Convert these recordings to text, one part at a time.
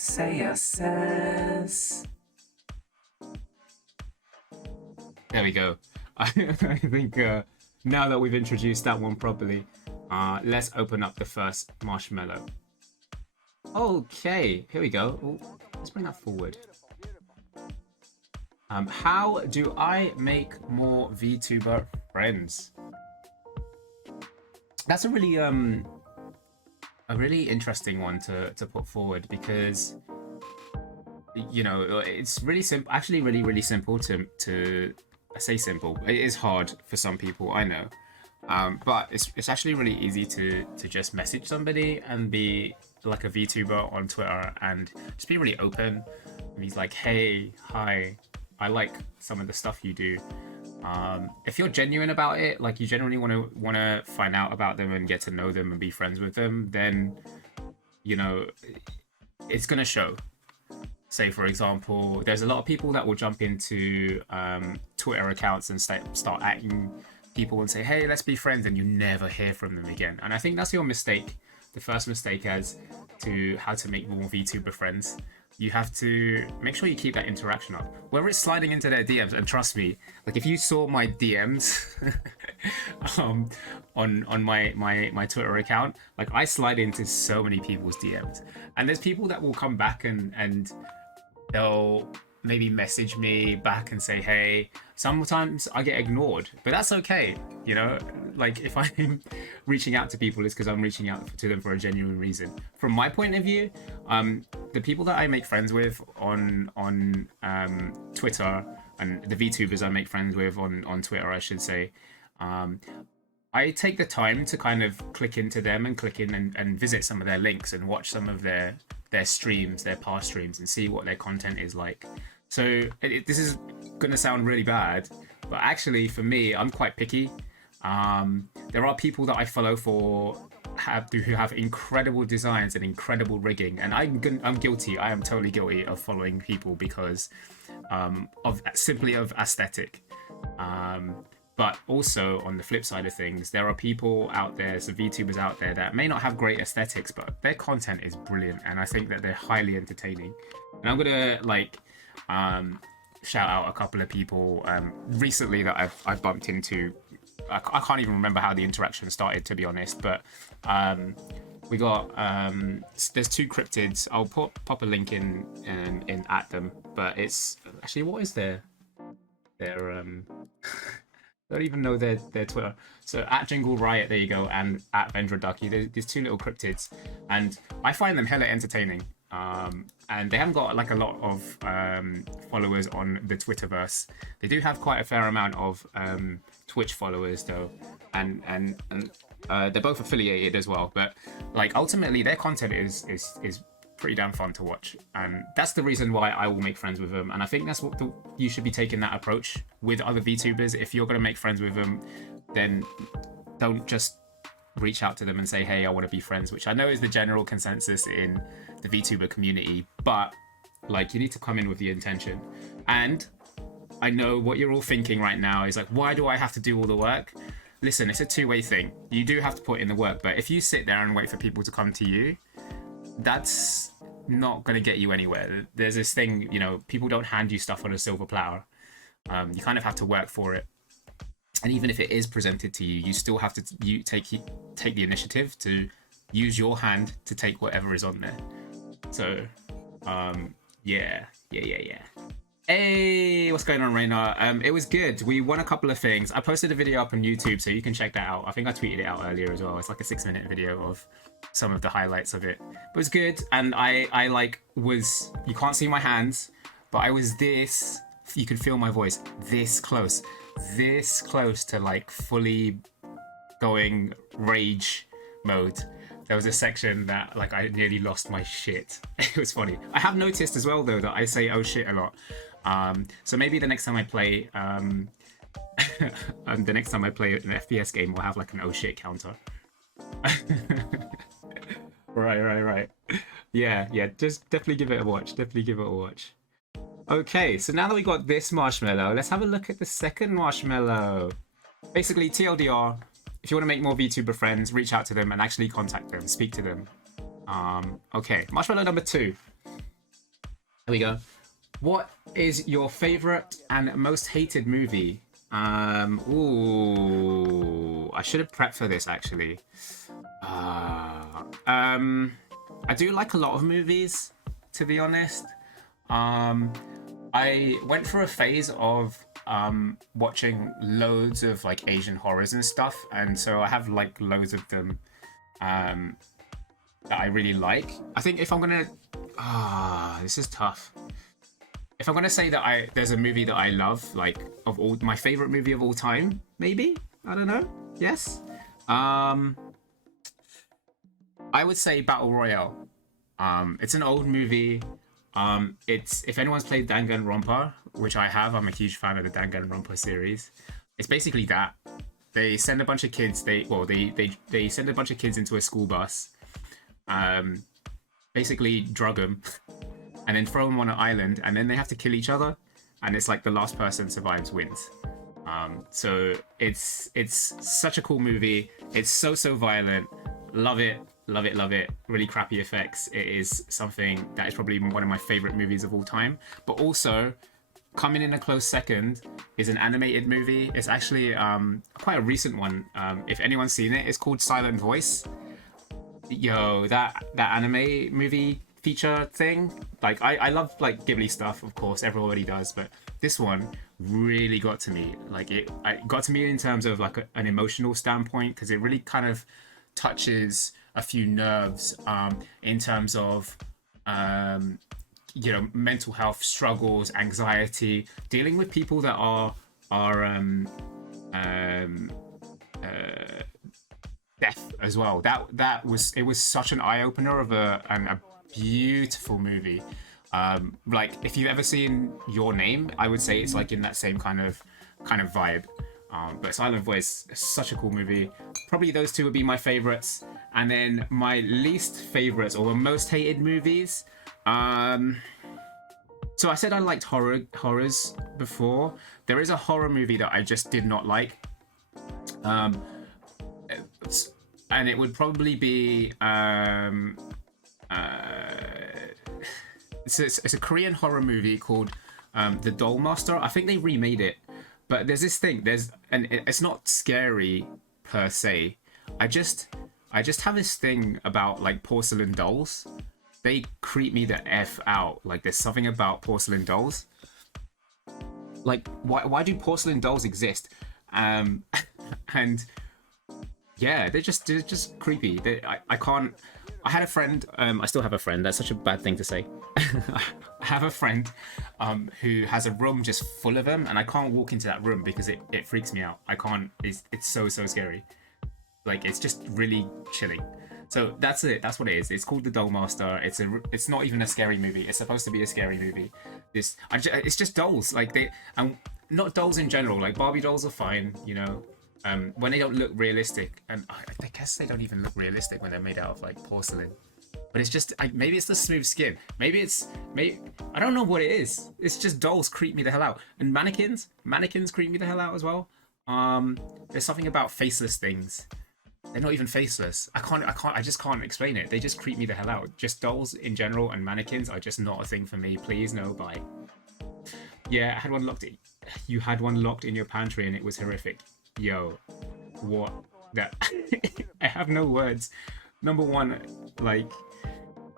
Seuh says. There we go. I think now that we've introduced that one properly, let's open up the first marshmallow. Okay, here we go. Ooh, let's bring that forward. How do I make more VTuber friends? That's a really interesting one to put forward, because you know it's really simple. Actually, really simple to I say simple. It is hard for some people, I know, but it's actually really easy to just message somebody and be like a VTuber on Twitter and just be really open. And he's like, hey, hi, I like some of the stuff you do. If you're genuine about it, like you genuinely want to find out about them and get to know them and be friends with them, then you know it's gonna show. Say for example, there's a lot of people that will jump into Twitter accounts and start acting people and say, hey, let's be friends, and you never hear from them again. And I think that's your mistake. The first mistake as to how to make more VTuber friends. You have to make sure you keep that interaction up. Whether it's sliding into their DMs, and trust me, like if you saw my DMs on my Twitter account, like I slide into so many people's DMs. And there's people that will come back and they'll maybe message me back and say, hey. Sometimes I get ignored, but that's okay, you know. Like if I'm reaching out to people, it's because I'm reaching out to them for a genuine reason. From my point of view, the people that I make friends with on Twitter, and the VTubers I make friends with on Twitter, I should say, I take the time to kind of click into them and click in and visit some of their links and watch some of their streams, their past streams, and see what their content is like. So this is gonna sound really bad, but actually for me, I'm quite picky. There are people that I follow who have incredible designs and incredible rigging, and I'm guilty. I am totally guilty of following people because of aesthetic. But also on the flip side of things, there are people out there, some VTubers out there that may not have great aesthetics, but their content is brilliant, and I think that they're highly entertaining. And I'm gonna shout out a couple of people recently that I've bumped into. I can't even remember how the interaction started, to be honest, but we got there's two cryptids. I'll pop a link in at them, but it's actually, what is their I don't even know their Twitter. So at Jingle Riot, there you go, and at Vendra Ducky. There's two little cryptids, and I find them hella entertaining. And they haven't got like a lot of followers on the Twitterverse. They do have quite a fair amount of Twitch followers though, and they're both affiliated as well. But like ultimately, their content is pretty damn fun to watch, and that's the reason why I will make friends with them. And I think that's what you should be taking that approach with other VTubers. If you're gonna make friends with them, then don't just reach out to them and say, hey, I want to be friends, which I know is the general consensus in the VTuber community, but like you need to come in with the intention. And I know what you're all thinking right now is like, why do I have to do all the work? Listen, it's a two-way thing. You do have to put in the work, but if you sit there and wait for people to come to you, that's not going to get you anywhere. There's this thing, you know, people don't hand you stuff on a silver platter. You kind of have to work for it. And even if it is presented to you, you still have to take the initiative to use your hand to take whatever is on there. So, yeah. Hey, what's going on, Raina? It was good. We won a couple of things. I posted a video up on YouTube, so you can check that out. I think I tweeted it out earlier as well. It's like a 6-minute video of some of the highlights of it. It was good, and I like was, you can't see my hands, but I was this, you could feel my voice, this close to like fully going rage mode. There was a section that like I nearly lost my shit. It was funny. I have noticed as well though that I say oh shit a lot. So maybe the next time I play an FPS game, we'll have like an oh shit counter. Right. Yeah, just definitely give it a watch. Okay, so now that we got this marshmallow, let's have a look at the second marshmallow. Basically, TLDR, if you want to make more VTuber friends, reach out to them and actually contact them, speak to them. Okay, marshmallow number 2. we go. What is your favorite and most hated movie? Ooh, I should have prepped for this actually. Uh, um, I do like a lot of movies, to be honest. Um, I went through a phase of watching loads of like Asian horrors and stuff, and so I have like loads of them um, that I really like. I think if I'm gonna, this is tough. If I'm gonna say that there's a movie that I love, like of all my favorite movie of all time, maybe I don't know. Yes, I would say Battle Royale. It's an old movie. It's if anyone's played Danganronpa, which I have, I'm a huge fan of the Danganronpa series. It's basically that they send a bunch of kids. They send a bunch of kids into a school bus, basically drug them, and then throw them on an island, and then they have to kill each other, and it's like the last person survives wins. So it's such a cool movie. It's so violent. Love it, love it, love it. Really crappy effects. It is something that is probably one of my favorite movies of all time. But also, coming in a close second is an animated movie. It's actually quite a recent one. If anyone's seen it, it's called Silent Voice. Yo, that anime movie feature thing, like I love like Ghibli stuff, of course, everybody does, but this one really got to me. Like it got to me in terms of like an emotional standpoint, because it really kind of touches a few nerves in terms of mental health struggles, anxiety, dealing with people that are death as well. That was such an eye opener of a beautiful movie. Like if you've ever seen Your Name, I would say it's like in that same kind of vibe. But Silent Voice is such a cool movie. Probably those two would be my favorites. And then my least favorites or the most hated movies. So I said I liked horrors before. There is a horror movie that I just did not like. And it would probably be it's a Korean horror movie called The Doll Master. I think they remade it, but there's this thing. It's not scary per se. I just have this thing about like porcelain dolls. They creep me the F out. Like there's something about porcelain dolls. Like why do porcelain dolls exist? And yeah, they're just creepy. I can't. I had a friend. I still have a friend. That's such a bad thing to say. I have a friend who has a room just full of them, and I can't walk into that room because it freaks me out. I can't. It's so scary. Like it's just really chilling. So that's it. That's what it is. It's called The Doll Master. It's not even a scary movie. It's supposed to be a scary movie. It's just dolls. Like and not dolls in general. Like Barbie dolls are fine, you know. When they don't look realistic, and I guess they don't even look realistic when they're made out of like porcelain. But it's just maybe it's the smooth skin. Maybe I don't know what it is. It's just dolls creep me the hell out, and mannequins creep me the hell out as well. There's something about faceless things. They're not even faceless. I just can't explain it. They just creep me the hell out. Just dolls in general and mannequins are just not a thing for me. Please no, bye. Yeah, I had one locked. You had one locked in your pantry and it was horrific. Yo, what? That I have no words. Number one, like,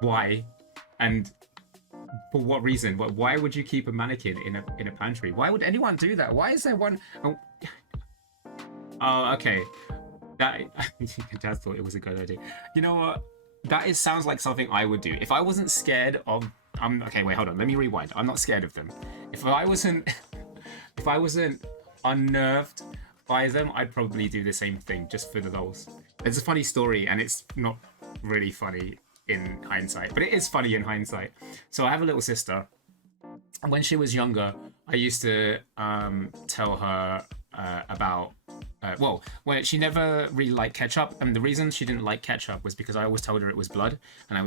why? And for what reason? Why would you keep a mannequin in a pantry? Why would anyone do that? Why is there one? Oh, okay. That Dad thought it was a good idea. You know what? That sounds like something I would do if I wasn't scared of. Okay, wait, hold on. Let me rewind. I'm not scared of them. If I wasn't unnerved by them, I'd probably do the same thing just for the lols. It's a funny story, and it's not really funny in hindsight, but it is funny in hindsight. So I have a little sister. When she was younger, I used to tell her about. When she never really liked ketchup, and the reason she didn't like ketchup was because I always told her it was blood, and I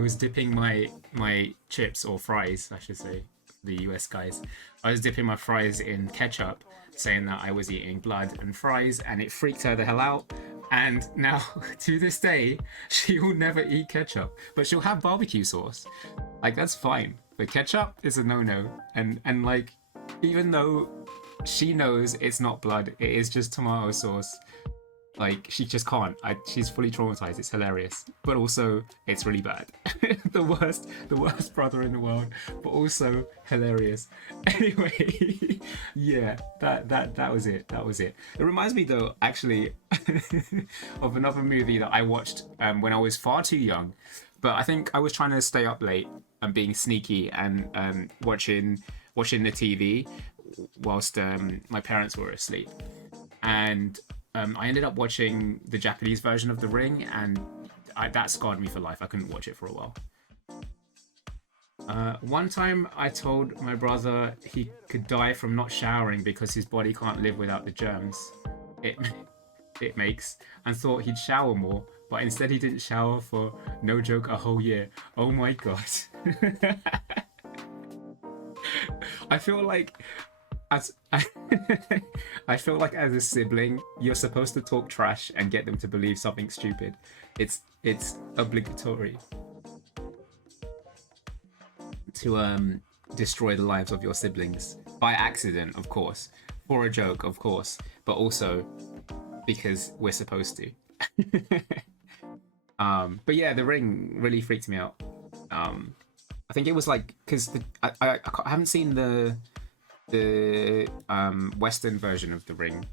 was dipping my chips or fries, I should say, the US guys. I was dipping my fries in ketchup, saying that I was eating blood and fries, and it freaked her the hell out. And now, to this day, she will never eat ketchup, but she'll have barbecue sauce. Like that's fine, but ketchup is a no-no. And like, even though she knows it's not blood, it is just tomato sauce. Like she just can't. She's fully traumatized. It's hilarious, but also it's really bad. The worst brother in the world, but also hilarious. Anyway, yeah, that was it. That was it. It reminds me though, actually, of another movie that I watched when I was far too young, but I think I was trying to stay up late and being sneaky and watching the TV whilst my parents were asleep, and I ended up watching the Japanese version of The Ring, and that scarred me for life. I couldn't watch it for a while. One time I told my brother he could die from not showering because his body can't live without the germs it it makes, and thought he'd shower more, but instead he didn't shower for, no joke, a whole year. Oh my god. I feel like as I feel like as a sibling, you're supposed to talk trash and get them to believe something stupid. It's obligatory to destroy the lives of your siblings by accident, of course, for a joke, of course, but also because we're supposed to. But yeah, The Ring really freaked me out. I think it was like because I haven't seen the Western version of The Ring,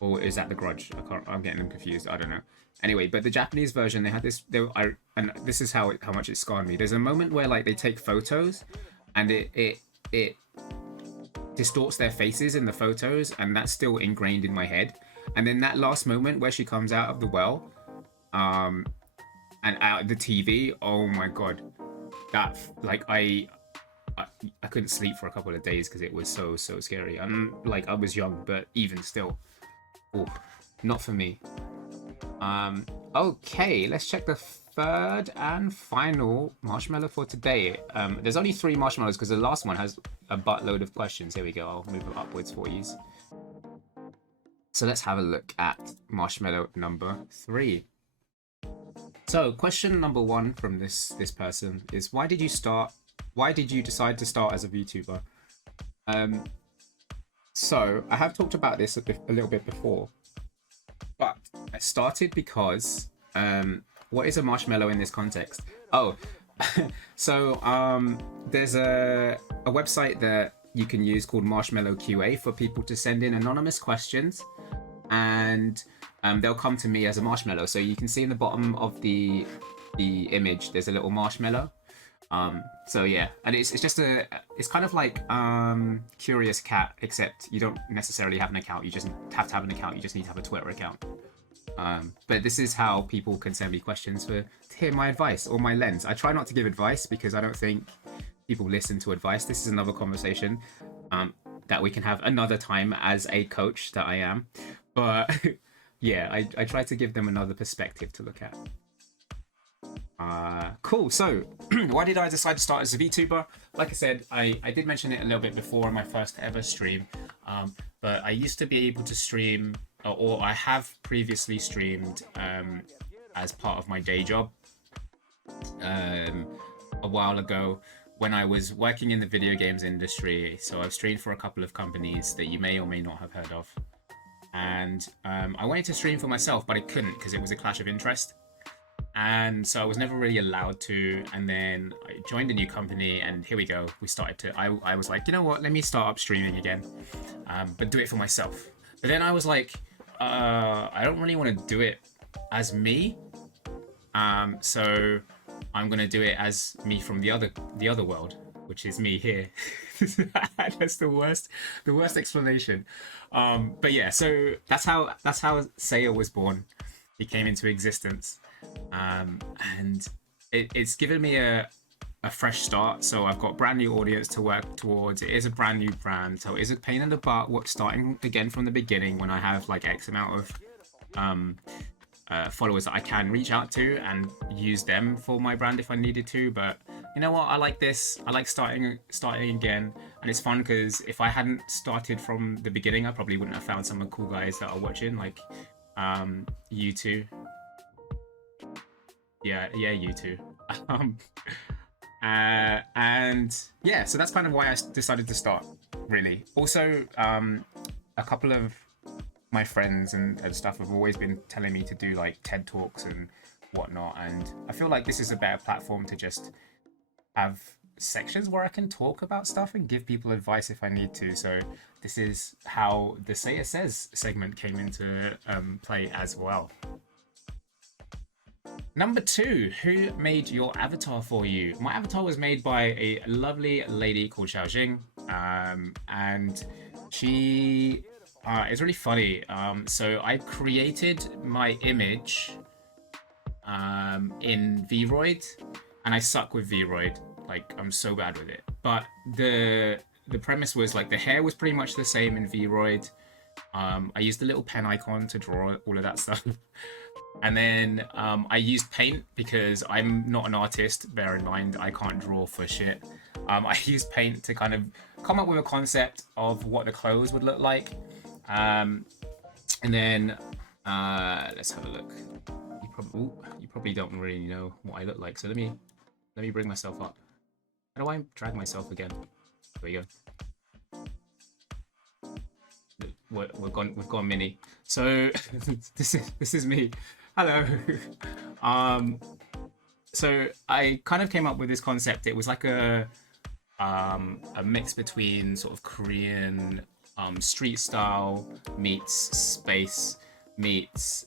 or is that The Grudge? I'm getting them confused. I don't know. Anyway, but the Japanese version, they had this. And this is how much it scarred me. There's a moment where like they take photos, and it distorts their faces in the photos, and that's still ingrained in my head. And then that last moment where she comes out of the well, and out of the TV. Oh my god, that like I couldn't sleep for a couple of days because it was so scary. And like I was young, but even still, oh, not for me. Okay, let's check the third and final marshmallow for today. There's only 3 marshmallows because the last one has a buttload of questions. Here we go. I'll move it upwards for you. So let's have a look at marshmallow number 3. So question number 1 from this person is, why did you decide to start as a VTuber? So I have talked about this a little bit before, but I started because what is a marshmallow in this context? Oh, so there's a website that you can use called Marshmallow QA for people to send in anonymous questions, and they'll come to me as a marshmallow. So you can see in the bottom of the image there's a little marshmallow. So yeah, and it's just it's kind of like Curious Cat, except you don't necessarily have an account. You just have to have an account. You just need to have a Twitter account. But this is how people can send me questions to hear my advice or my lens. I try not to give advice because I don't think people listen to advice. This is another conversation that we can have another time as a coach that I am. But yeah, I try to give them another perspective to look at. Cool. So why did I decide to start as a VTuber? Like I said, I did mention it a little bit before in my first ever stream, but I used to be able to stream, or I have previously streamed as part of my day job a while ago when I was working in the video games industry. So I've streamed for a couple of companies that you may or may not have heard of, and I wanted to stream for myself, but I couldn't because it was a clash of interest. And so I was never really allowed to, and then I joined a new company, and here we go. We started to, I was like, you know what, let me start up streaming again, but do it for myself. But then I was like, I don't really want to do it as me, so I'm gonna do it as me from the other world, which is me here. That's the worst explanation. But yeah, so that's how Seuh was born. He came into existence. And it's given me a fresh start. So I've got brand new audience to work towards. It is a brand new brand, so it is a pain in the butt starting again from the beginning when I have like X amount of followers that I can reach out to and use them for my brand if I needed to. But you know what, I like this. I like starting again, and it's fun because if I hadn't started from the beginning, I probably wouldn't have found some of the cool guys that are watching, like you two. Yeah, you too. And yeah, so that's kind of why I decided to start, really. Also, a couple of my friends and stuff have always been telling me to do like TED Talks and whatnot, and I feel like this is a better platform to just have sections where I can talk about stuff and give people advice if I need to. So this is how the Say It Says segment came into play as well. Number 2, who made your avatar for you? My avatar was made by a lovely lady called Xiaojing, and she it's really funny. So I created my image in Vroid, and I suck with Vroid. Like, I'm so bad with it. But the premise was like the hair was pretty much the same in Vroid. I used the little pen icon to draw all of that stuff. And then I used paint because I'm not an artist. Bear in mind, I can't draw for shit. I used paint to kind of come up with a concept of what the clothes would look like. And then let's have a look. You probably don't really know what I look like. So let me bring myself up. How do I drag myself again? There we go. We've gone mini. So this is me. Hello. So I kind of came up with this concept. It was like a mix between sort of Korean street style meets space meets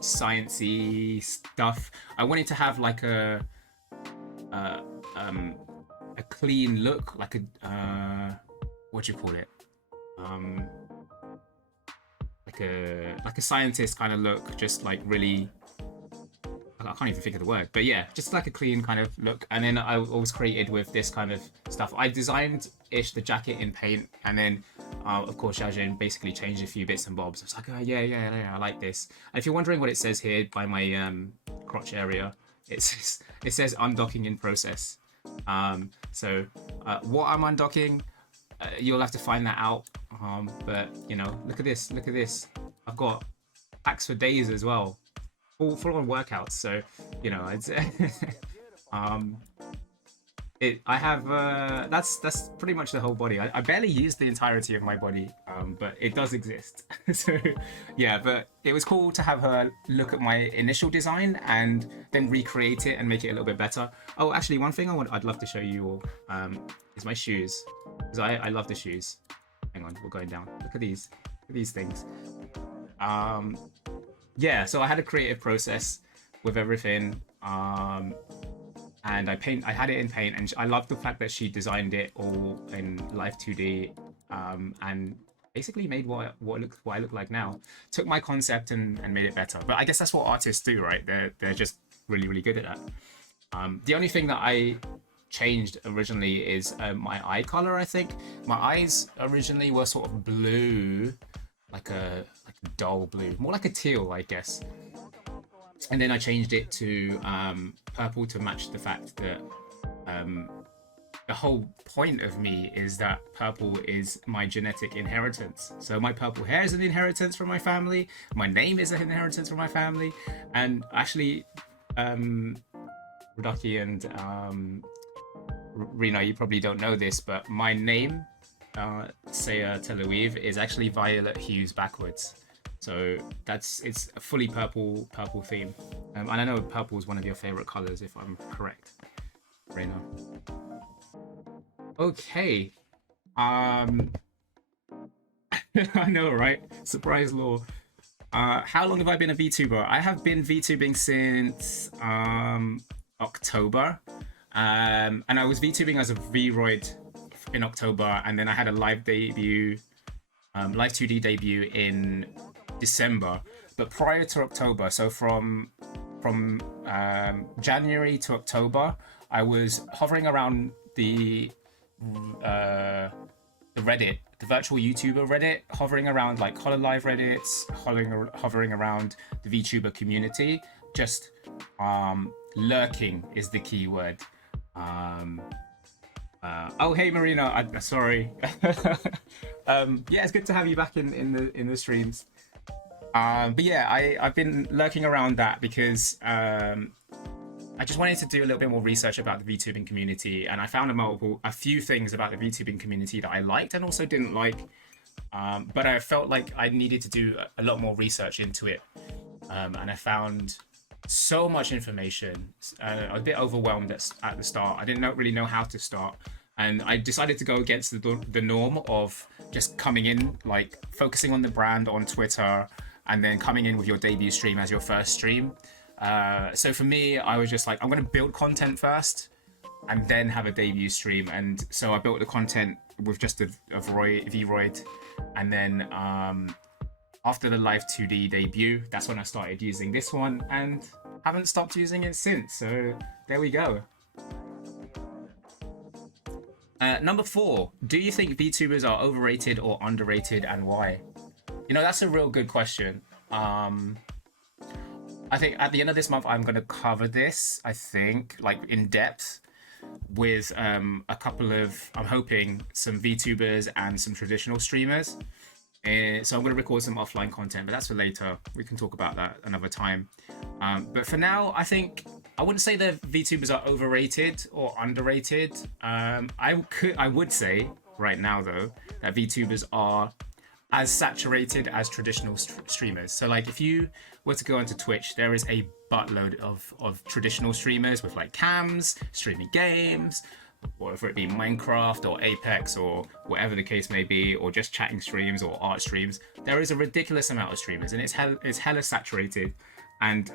sciencey stuff. I wanted to have like a clean look, like a what do you call it? Like a scientist kind of look, just like really. I can't even think of the word, but yeah, just like a clean kind of look. And then I was created with this kind of stuff. I designed the jacket in paint, and then of course Xiaojin basically changed a few bits and bobs. I was like, oh, yeah, I like this. And if you're wondering what it says here by my crotch area, it says undocking in process. So what I'm undocking, you'll have to find that out. But you know, look at this. I've got packs for days as well. Full on workouts, so you know it's I have that's pretty much the whole body. I barely use the entirety of my body, but it does exist. So yeah, but it was cool to have her look at my initial design and then recreate it and make it a little bit better. Oh, actually, one thing I'd love to show you all is my shoes, because I love the shoes. Hang on, we're going down. Look at these things. Yeah, so I had a creative process with everything, and I had it in paint, and I loved the fact that she designed it all in Live 2D, and basically made what I look like now. Took my concept and made it better. But I guess that's what artists do, right? They're just really good at that. The only thing that I changed originally is my eye color. I think my eyes originally were sort of blue, like a dull blue, more like a teal, I guess. And then I changed it to purple to match the fact that the whole point of me is that purple is my genetic inheritance. So my purple hair is an inheritance from my family. My name is an inheritance from my family. And actually, Rudaki and Rina, you probably don't know this, but my name, Seuh Tel Aviv, is actually violet hues backwards. So it's a fully purple theme. And I know purple is one of your favorite colors, if I'm correct, Rina. Okay. I know, right? Surprise law. How long have I been a VTuber? I have been VTubing since October. And I was VTubing as a Vroid in October, and then I had a live 2D debut in December. But prior to October, so from January to October, I was hovering around the Reddit, the virtual YouTuber Reddit, hovering around like Hololive Reddits, hovering around the VTuber community, just lurking is the key word. Oh hey Marina, sorry. Yeah, it's good to have you back in the streams. But yeah, I've been lurking around that because I I just wanted to do a little bit more research about the VTubing community, and I found a few things about the VTubing community that I liked and also didn't like. But I felt like I needed to do a lot more research into it, and I found so much information. I was a bit overwhelmed at the start. I didn't really know how to start, and I decided to go against the norm of just coming in, like focusing on the brand on Twitter, and then coming in with your debut stream as your first stream. So for me, I was just like, I'm going to build content first and then have a debut stream. And so I built the content with just a Vroid. And then after the live 2D debut, that's when I started using this one and haven't stopped using it since. So there we go. Number 4, do you think VTubers are overrated or underrated, and why? You know, that's a real good question. I think at the end of this month, I'm going to cover this, I think, like in depth with a couple of, I'm hoping, some VTubers and some traditional streamers. So I'm going to record some offline content, but that's for later. We can talk about that another time. But for now, I think I wouldn't say that VTubers are overrated or underrated. I would say right now, though, that VTubers are as saturated as traditional streamers. So like if you were to go onto Twitch, there is a buttload of traditional streamers with like cams, streaming games, whether it be Minecraft or Apex or whatever the case may be, or just chatting streams or art streams. There is a ridiculous amount of streamers, and it's hella saturated. And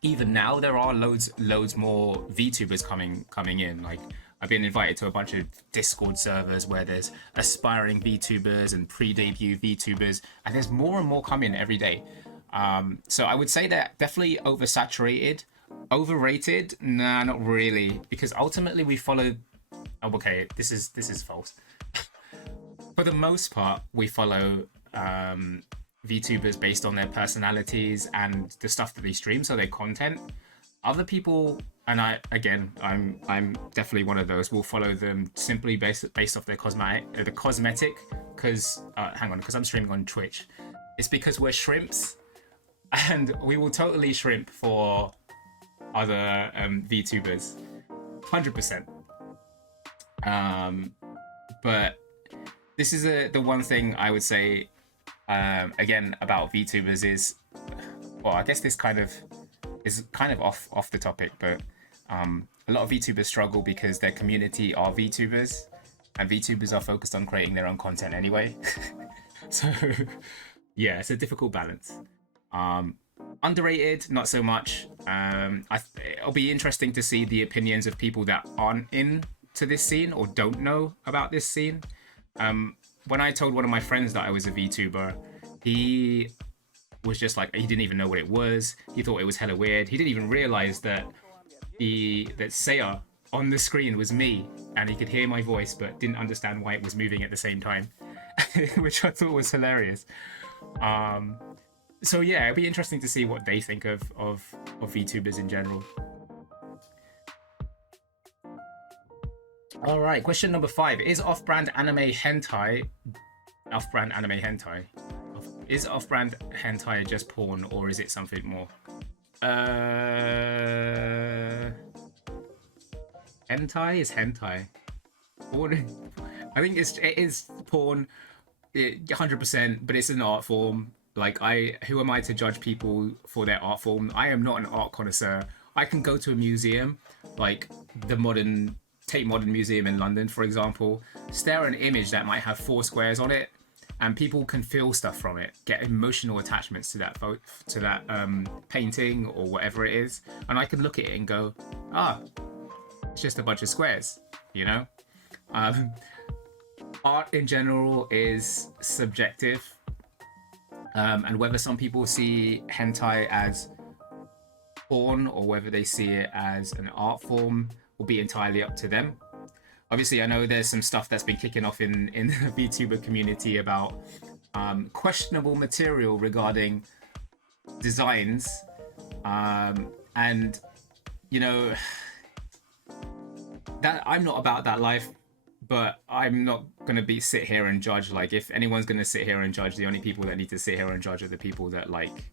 even now there are loads more VTubers coming in. Like I've been invited to a bunch of Discord servers where there's aspiring VTubers and pre-debut VTubers, and there's more and more coming every day. So I would say that definitely oversaturated. Overrated? Nah, not really, because ultimately we follow. Oh, okay, this is false. For the most part, we follow VTubers based on their personalities and the stuff that they stream, so their content. Other people, and I'm definitely one of those, will follow them simply based off their cosmetic. Because hang on, because I'm streaming on Twitch, it's because we're shrimps, and we will totally shrimp for other VTubers, 100%. But this is the one thing I would say again about VTubers is, well, I guess this is kind of off the topic, but a lot of VTubers struggle because their community are VTubers, and VTubers are focused on creating their own content anyway. So yeah, it's a difficult balance. Underrated, not so much. It'll be interesting to see the opinions of people that aren't into this scene or don't know about this scene. When I told one of my friends that I was a VTuber, he was just like, he didn't even know what it was. He thought it was hella weird. He didn't even realize that Seuh on the screen was me, and he could hear my voice but didn't understand why it was moving at the same time, which I thought was hilarious. So yeah, it'll be interesting to see what they think of VTubers in general. All right, question number 5: Is off-brand anime hentai? Is off-brand hentai just porn, or is it something more? Hentai is hentai. Porn. I think it is porn, 100%, but it's an art form. Like who am I to judge people for their art form? I am not an art connoisseur. I can go to a museum, like the Tate Modern Museum in London, for example, stare at an image that might have 4 squares on it, and people can feel stuff from it, get emotional attachments to that painting or whatever it is, and I can look at it and go, it's just a bunch of squares, you know? Art in general is subjective. And whether some people see hentai as porn or whether they see it as an art form will be entirely up to them. Obviously, I know there's some stuff that's been kicking off in the VTuber community about questionable material regarding designs. And, you know, that I'm not about that life. But I'm not going to sit here and judge. Like, if anyone's going to sit here and judge, the only people that need to sit here and judge are the people that, like,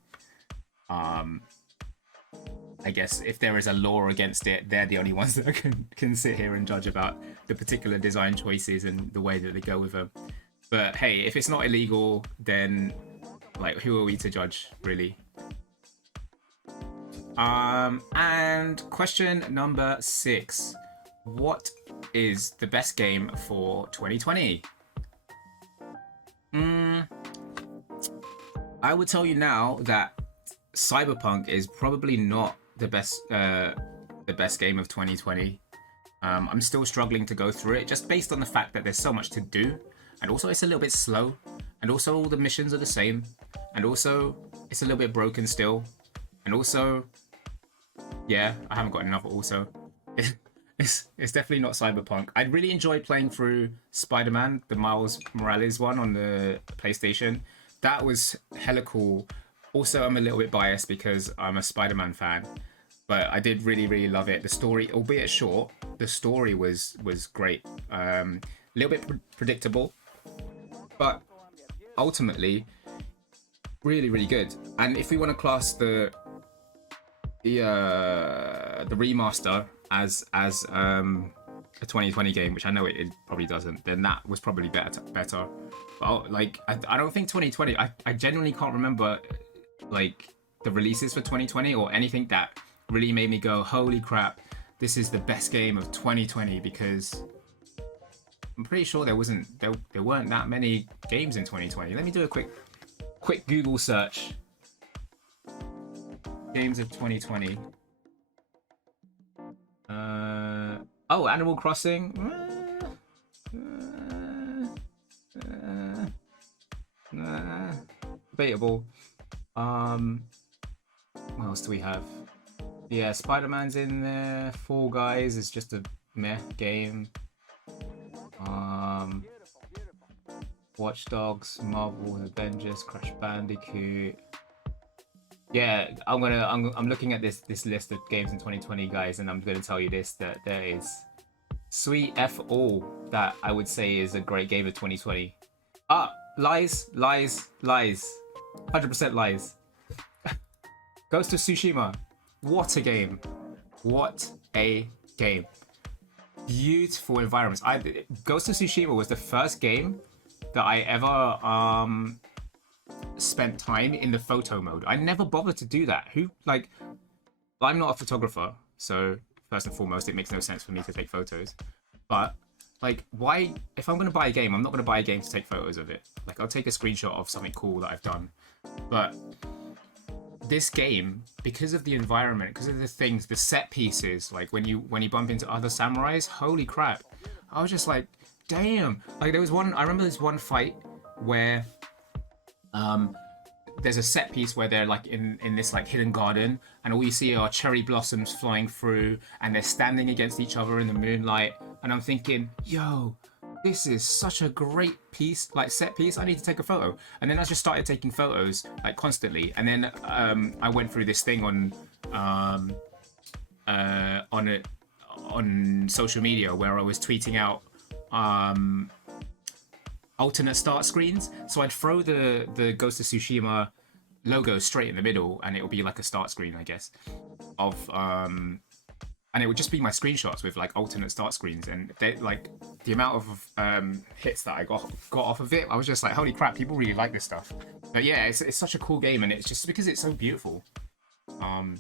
I guess if there is a law against it, they're the only ones that can sit here and judge about the particular design choices and the way that they go with them. But hey, if it's not illegal, then like who are we to judge, really? And question number 6. What is the best game for 2020? I would tell you now that Cyberpunk is probably not the best game of 2020. I'm still struggling to go through it just based on the fact that there's so much to do, and also it's a little bit slow, and also all the missions are the same, and also it's a little bit broken still, and also yeah, I haven't got enough also. It's definitely not Cyberpunk. I really enjoyed playing through Spider-Man, the Miles Morales one on the PlayStation. That was hella cool. Also, I'm a little bit biased because I'm a Spider-Man fan, but I did really love it. The story, albeit short, the story was great. A little bit predictable, but ultimately really good. And if we want to class the remaster as a 2020 game, which I know it probably doesn't, then that was probably better. But like I don't think 2020. I genuinely can't remember like the releases for 2020 or anything that really made me go, holy crap, this is the best game of 2020, because I'm pretty sure there weren't that many games in 2020. Let me do a quick Google search. Games of 2020. Oh, Animal Crossing. Debatable. What else do we have? Yeah, Spider-Man's in there. Fall Guys is just a meh game. Watch Dogs, Marvel Avengers, Crash Bandicoot. Yeah, I'm looking at this list of games in 2020, guys, and I'm gonna tell you this, that there is Sweet F All that I would say is a great game of 2020. Lies. 100% lies. Ghost of Tsushima. What a game. Beautiful environments. Ghost of Tsushima was the first game that I ever spent time in the photo mode. I never bothered to do that. I'm not a photographer, so first and foremost, it makes no sense for me to take photos. But like, why? If I'm gonna buy a game, I'm not gonna buy a game to take photos of it. Like, I'll take a screenshot of something cool that I've done. But this game, because of the environment, because of the things, the set pieces, like when you bump into other samurais, holy crap! I was just like, damn. Like, I remember this one fight where there's a set piece where they're like in this like hidden garden, and all you see are cherry blossoms flying through, and they're standing against each other in the moonlight, and I'm thinking, yo, this is such a great piece, like set piece. I need to take a photo. And then I just started taking photos like constantly, and then I went through this thing on social media where I was tweeting out alternate start screens. So I'd throw the Ghost of Tsushima logo straight in the middle, and it would be like a start screen, I guess, of and it would just be my screenshots with like alternate start screens, and like the amount of hits that I got off of it, I was just like, holy crap, people really like this stuff. But yeah, it's such a cool game, and it's just because it's so beautiful.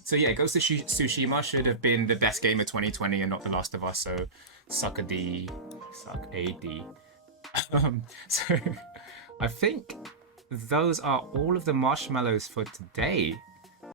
So yeah, Ghost of Tsushima should have been the best game of 2020 and not The Last of Us, so suck a D. So I think those are all of the marshmallows for today.